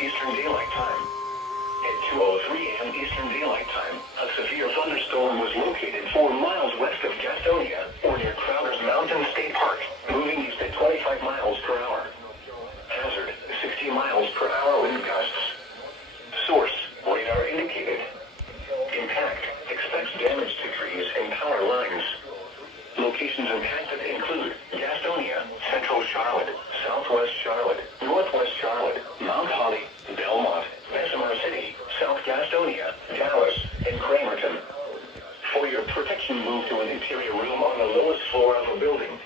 Eastern Daylight Time. At 2:03 a.m. Eastern Daylight Time, a severe thunderstorm was located 4 miles west of Gastonia, or near Crowder's Mountain State Park, moving east at 25 miles per hour. Hazard, 60 miles per hour wind gusts. Source, radar indicated. Impact, expects damage to trees and power lines. Locations impacted include Gastonia, Central Charlotte, Southwest Charlotte, Northwest Charlotte, Mount Holly, Belmont, Bessemer City, South Gastonia, Dallas, and Cramerton. For your protection, move to an interior room on the lowest floor of a building.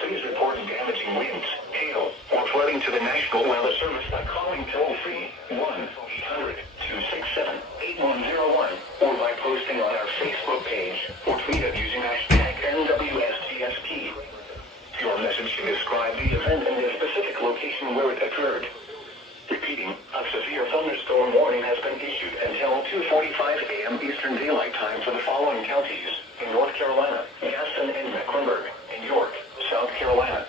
Please report damaging winds, hail, or flooding to the National Weather Service by calling toll-free 1-800-267-8101 or by posting on our Facebook page or tweet us using hashtag NWSTSP. Your message should describe the event and the specific location where it occurred. Repeating, a severe thunderstorm warning has been issued until 2:45 a.m. Eastern Daylight Time for the following counties: in North Carolina, Gaston and Mecklenburg, in York, South Carolina,